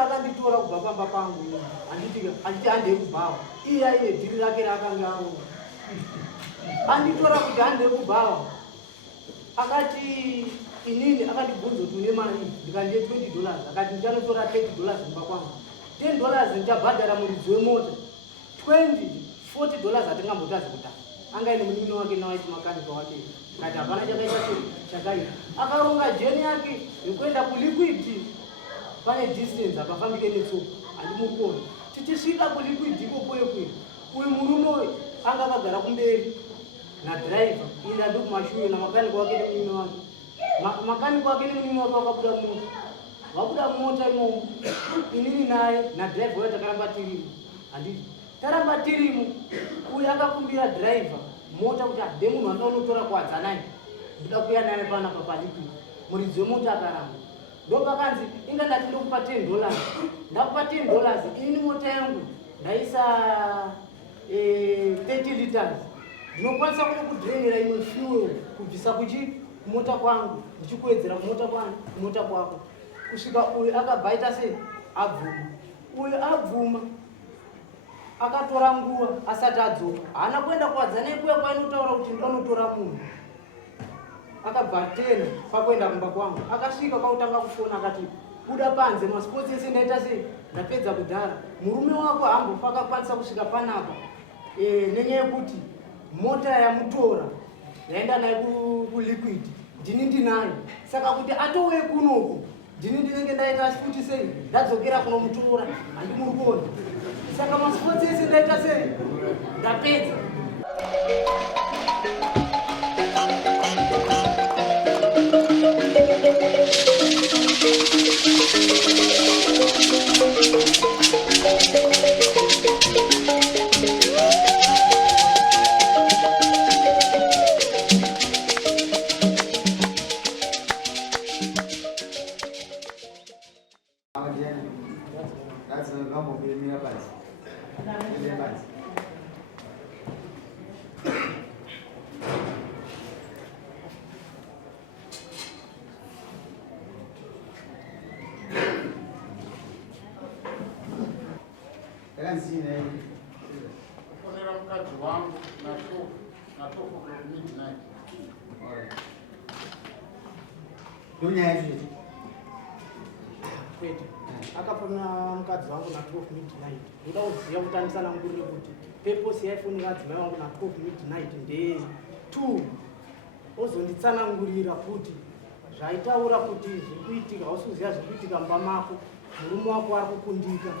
akanditora kubva pamba pangu anditi hande kubhawa iye aine dhiri rake raakanga aona anditora kuti hande kubhawa akati inini akandibvunza kuti une mari ndikandiye $20 akati ndichanotora $30 kumba kwangu $10 ndichabhadhara muridzi wemota $40 atingambotazi kutanga anga ine munini wake nawaiti makanika wake kati hapana chakaita chakaita akaronga jeni yake yekuenda kuliquid pane distance apafambike netsoka handimukoni tichisvika kuliquid ikopoyo kwiri uyu murume anga akagara kumberi nadhiraivha ine andi kumashure namakanika wake nemunini wake makanika wake nemunini wake wakabuda mota vabuda mota imomo inini naye nadhiraivha uya takaramba tirimo handiti taramba tirimo uyu akakumbira dhiraivha mota kuti ade munhu anda unotora kuwadzanai ndoda kuya naye panapa paliquid muridzi wemota akaramba ndopakanzi inga ndati ndokupa $10 ndakupa $10 inini mota yangu ndaisa 30 liters ndinokwanisa kuno kudhirenera imwe fuel kubvisa kumota kwangu ndichikuwedzera kumota kwako kusvika uyu akabva aita sei abvuma uyu abvuma akatora nguva asati adzoka haana kuenda kuwadzana ikuya kwainotaura kuti ndinotora munhu akabva atena pakuenda kumba kwangu akasvika kwautanga kufona akati buda panze masipotsi ese ndaita sei ndapedza kudhara murume wako hambofa akakwanisa kusvika panapa nenyaya yekuti mota yamutora yaenda naye kuliquid ndini ndinayo saka kuti atouye kunoku ndini ndinenge ndaita futi sei ndadzokera kunomutora handimurikoni saka masipotsi ese ndaita sei ndapedza That's a number of million bytes. akafana mukadzi wangu na12 midnight ndoda kuziva kuti andisanangurire kuti peposi yaifonera adzimai wangu na12 midnight ndei 2 ozonditsanangurira kuti zvaitaura kuti zvirikuitika hausiziva zvirikuitika mumba mako murume wako ari kukundika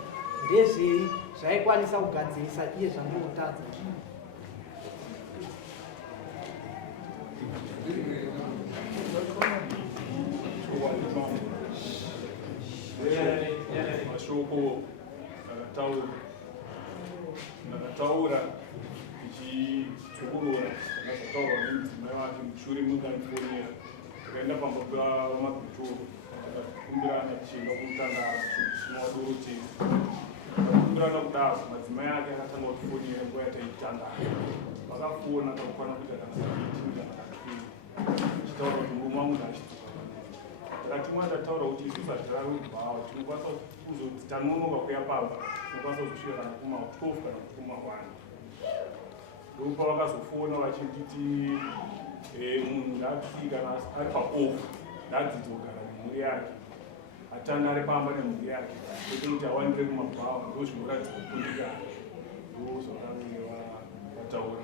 ndezvei zvaikwanisa kugadzirisa iye zvandinotadza mashoko nakataura ichitsukurura nakataura nemudzimai wake mushure munganifonera takaenda pamba pamabhitoro takakumbirana tichienda kumutandara zvinowadorotesi takakumbirana kudaro madzimai ake akatanga kutifonera nguva yataitandara vakafona takukwana kuita kana 18 chitaura kuti murume wangu ndachidzoka takatumwa ndataura kuti isusu hatirari kubhawa tinokwanisa kuzoti tanonoka kuya pamba tinokwanisa kuzosvika kana kuma12 kana kuma1 ndopa vakazofona vachinditi munhu ndaapii kana ari paofu ndadzidzogara nemhuri yake atanga ari pamba nemhuri yake ete kuti awanire kumabhawa ndo zvinoratidza kukundika ndo zvakange vataura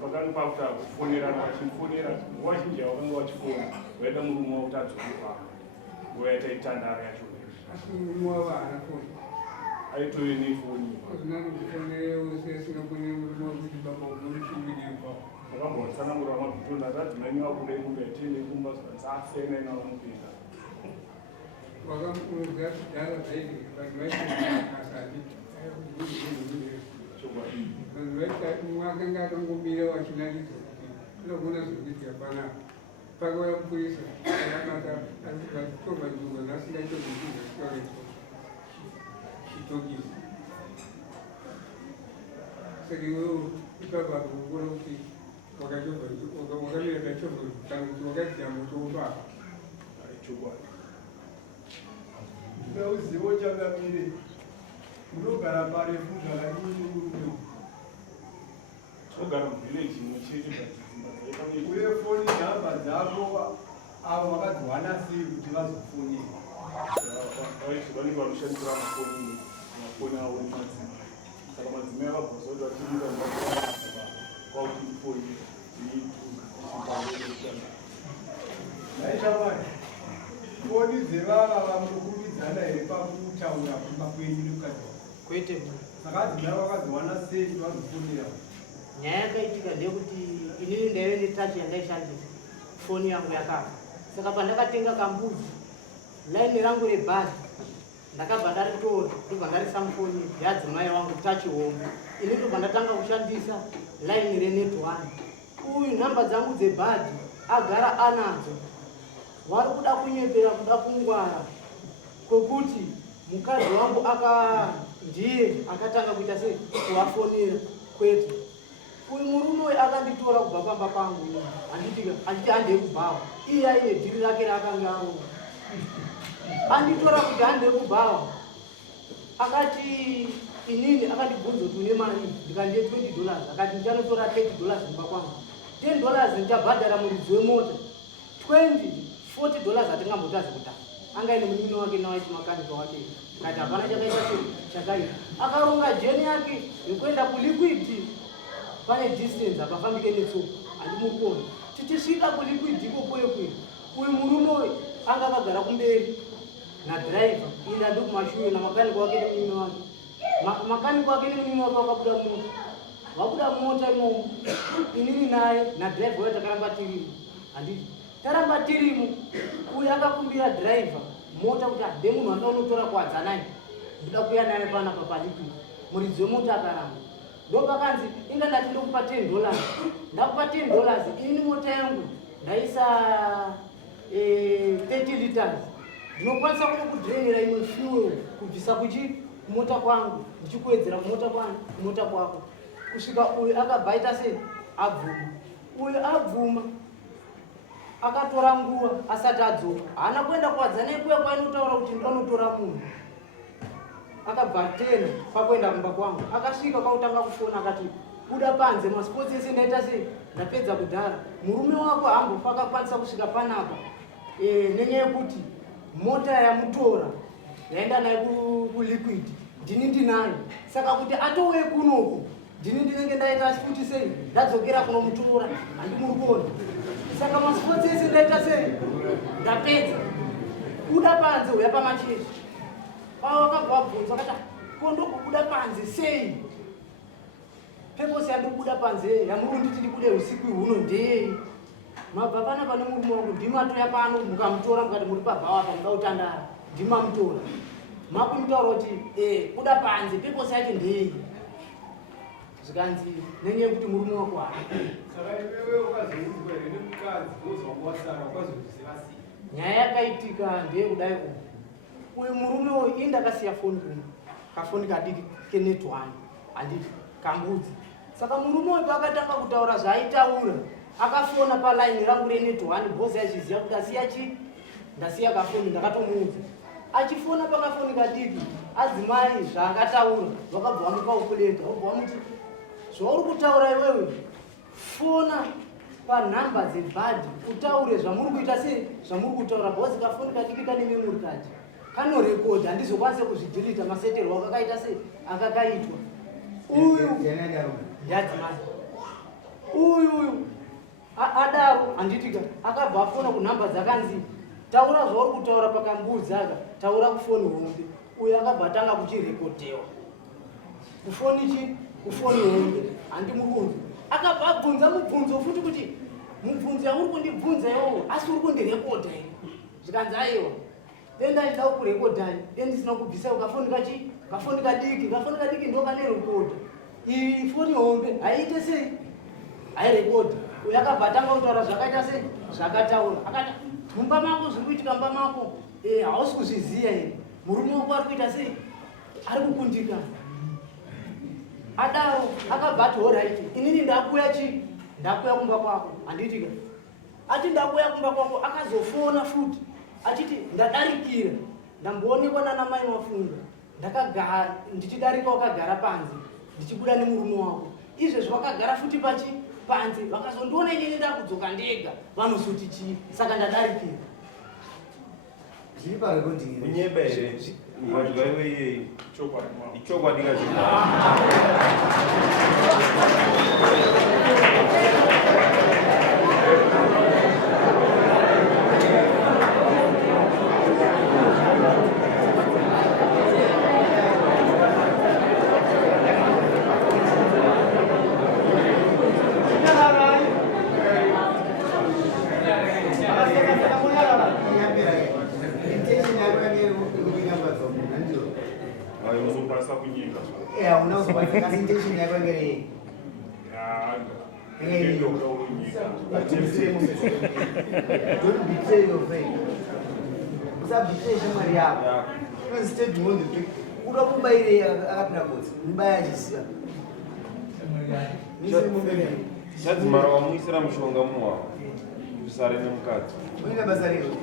pakanga pakuta kufonerana vachifonera nguva zhinji vakanga vachifona vaida murume wakuti adzoke pamba nguva yataitandara yacho aitove nefoni vakambotsanangura mabhitoni atadzimai vakuda ikumba yatende kumba dzasena inavanopinda vakamuudza kudhara zaidi vanhu vaisaaasati vanhu vakanga akangomira vachinaridzwa kuti kunogona zvokuitika panapa pakauya mupurisa akanaka vatorwa nzvimbo nasingaitozviiza chitokisi saka iwewe ipapa kuona kuti wakamira pachovha kana kuti wakaitira mutombo apa chokwadi. Uzivo chakamire munogara pari zvakadini Tinogara muvillage imwe chete uye foni nhamba dzako avo vakadziwana sei kuti vazofonera vanenge vanoshandisira mafoni avo nemadzimai. Saka madzimai akabvazoti vachirira kwauti ifoni naishamwari foni dzevava vamunokumidzana here pakutaura kumba kwenyu nemukadzi wako kwete saka dzimai vakadziwana sei kuti vazofonera nyaya yakaitika ndeyekuti inini ndaive netachi yandaishandisa foni yangu yakafa. Saka pandakatenga kambuzi laini rangu rebhazi ndakabva ndaritora ndobva ndarisa mufoni yadzimai wangu tachi hombe. Ini ndobva ndatanga kushandisa laini renetone. Uyu nhamba dzangu dzebhadhi agara anadzo. Wari kuda kunyepera kuda kungwara kokuti mukadzi wangu ndiye akatanga kuita sei kuvafonera kwete. Uyu murume uyu akanditora kubva pamba pangu anditi handei kubhawa. Iye aine dhiri rake raakanga aronga. Anditora kuti handei kubhawa. Akati inini akandibvunza kuti une mari ndikandiye $20. Akati ndichanotora $30 kumba kwangu. $10 ndichabhadhara muridzi wemota. $40 atingambotazi kutanga. Anga ine munini wake nawaiti makanika wake. Kati hapana chakaita chakaita. Akaronga jeni yake yekuenda kuliquid. Pane distance apafambike netsoka handimukoni. Tichisvika kuliquid ikokweyo kweyo. Uyu murume uyu anga akagara kumberi nadhiraivha. Ini andi kumashure namakanika wake nemunini wake. Makanika wake nemunini wake wakabuda mota. Vabuda mota imomo. Inini naye nadhiraivha uya takaramba tirimo. Handiti taramba tirimo. Uyu akakumbira dhiraivha mota kuti hade munhu wanda unotora kuwadzanai. Ndida kuya naye panapa paliquid. Muridzi wemota akaramba. Ndopakanzi inga ndati ndokupa $10. Ndakupa $10 ini mota yangu ndaisa 30 liters. Ndinokwanisa kudrenera imwe fuel kubvisa kumota kwangu ndichikuwedzera kumota kwako. Kusvika uyu akabvaita sei abvuma. Uyu abvuma akatora nguva asati adzoka. Haana kuenda kuwadzana ikuya kwainotaura kuti ndinotora munhu. Akabva tena pakuenda kumba kwangu. Akasvika kwautanga kufona akati buda panze masipotsi ese ndaita sei ndapedza kudhara. Murume wako hambofa akakwanisa kusvika panapa nenyaya yekuti mota yamutora yaenda naye kuliquid ndini ndinayo. Saka kuti atouye kunoku ndini ndinenge ndaita futi sei ndadzokera kunomutora handimurikona. Saka masipotsi ese ndaita sei ndapedza. Buda panze uya pamachechi. Wakabvunza akati kondokubuda panze sei? Peposi yandokubuda panze yamuri nditi ndibude usiku huno ndei. Mabva pana pane murume wangu ndimatoya pano mukamutora mukati muri pabhawa apa muda kutandara ndimamutora. Makumutaura kuti buda panze peposi yacho ndei. Zvikanzi nenyaya yekuti murume wako hapo. saka iwewe ukazounzwa here nemukadzi wozwa kuwasara ukazoziva sei? Nyaya yakaitika ndeyekudai uku. Uyu murume uyu indakasiya foni kuno. Kafoni kadiki kenetone handiti kambudzi. Saka murume uyu paakatanga kutaura zvaaitaura akafona palaini rangu renetone bhozi achiziva kuti ndasiya kafoni ndakatomuudza. Achifona pakafoni kadiki adzimai zvaakataura vakabva vamupa ukudeta. Vabva vamuti zvauri kutaura iwewe fona panhamba dzebhadhi utaure zvamuri kuita sei zvamuri kutaura bhozi kafoni kadiki kane memori kati kanorekodha handizokwanise kuzvidhirita maseterwo akakaita sei akakaitwa. Uyu yadzimai uyu adaro handitika akabva afona kunhamba dzakanzi taura zvauri kutaura pakambudzi aka taura kufoni hombe. Uyu akabva atanga kuchirekodhewa kufoni hombe handimurunzi. Akabva abvunza mubvunzo futi kuti mubvunzo yauri kundibvunza iwowo asi uri kundirekodha here. Zvikanzi aiwa ndendachida kurekodhai ndendisina kubvisa kafoni kadiki ndo kane rekodha. Iyi foni hombe haiite sei hairekodha. Uyu akabva atanga kutaura zvakaita sei zvakataura. Akati mumba mako zviri kuitika mumba mako hausi kuzviziya here. Murume wako ari kuita sei ari kukundikana. adaro akabati oraiti inini ndakuya kumba kwako handiitika ati ndakuya kumba kwako akazofona futi achiti ndadarikira ndamboonekwa nana mai Mafunga ndakagara ndichidarika wakagara panze ndichibuda nemurume wako izvezvi wakagara futi panze vakazondiona inini ndakudzoka ndega vanozoti chii saka ndadarikira zviri parekondingi Unyeba here madya iwe iyeyi ichokwadi kachina unozokwanisa kunyika unauzobaasi intention yako ngere don't betray your friend usabetray shamwari yako unozistate on the trick uda kubaire akapinda kotsi mubaya achisiya chadzimara wamuisira mushonga muwavo usare nemukadzi uine basa reko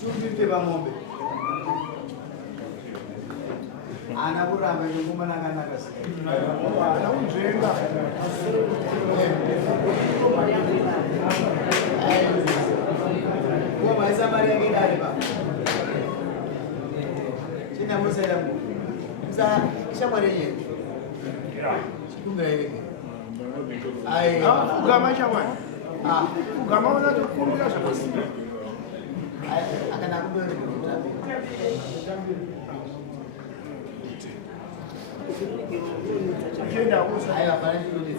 tupipe vamombe ana kuramba nekumananganaka ana kunzvenga maisa mari yake idaripa chinamusaidamo musa ishamwari yedu chikungaeveke Ugama shamwari. Ugama unatokumbira zvakasiyana. akana kundori Uchienda kusa. aiwa pana chinoita